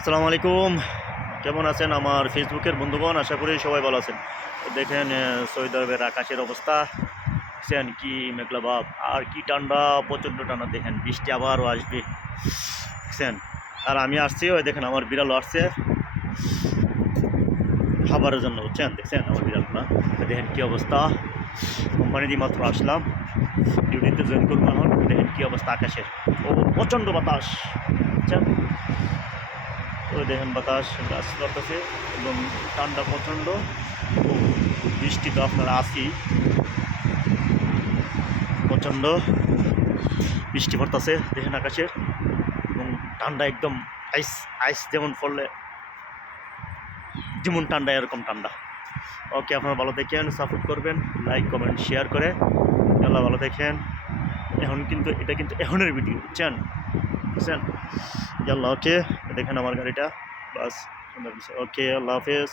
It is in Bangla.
আসসালামু আলাইকুম। কেমন আছেন আমার ফেসবুকের বন্ধুগণ? আশা করি সবাই ভালো আছেন। দেখেন সৌদি আরবের আকাশের অবস্থা দেখছেন, কি মেঘলা ভাব আর কি ঠান্ডা, প্রচণ্ড ঠান্ডা। দেখেন বৃষ্টি আবারও আসবে দেখছেন। আর আমি আসছি, ওই দেখেন আমার বিড়ালও আসছে খাবারের জন্য বুঝছেন। দেখছেন আমার বিড়ালগুলো, দেখেন কী অবস্থা। কোম্পানি দিয়ে মাত্র আসলাম, ডিউটিতে জয়েন করবো এখন। দেখেন কী অবস্থা আকাশের, ও প্রচণ্ড বাতাস বুঝছেন। তো দেখেন বাতাস গাছ লড়তেছে এবং ঠান্ডা প্রচণ্ড। ও বৃষ্টি তো আপনারা আসি, প্রচণ্ড বৃষ্টি পড়তেছে দেখেন আকাশের, এবং ঠান্ডা একদম আইস আইস যেমন পড়লে যেমন ঠান্ডা, এরকম ঠান্ডা। ওকে, আপনারা ভালো দেখেন, সাপোর্ট করবেন, লাইক কমেন্ট শেয়ার করে। আল্লাহ ভালো দেখেন। এখন কিন্তু এটা কিন্তু এখনের ভিডিও বুঝছেন বুঝছেন। আল্লাহ, ওকে দেখেন আমার গাড়িটা বাস। ওকে, আল্লাহ হাফেজ।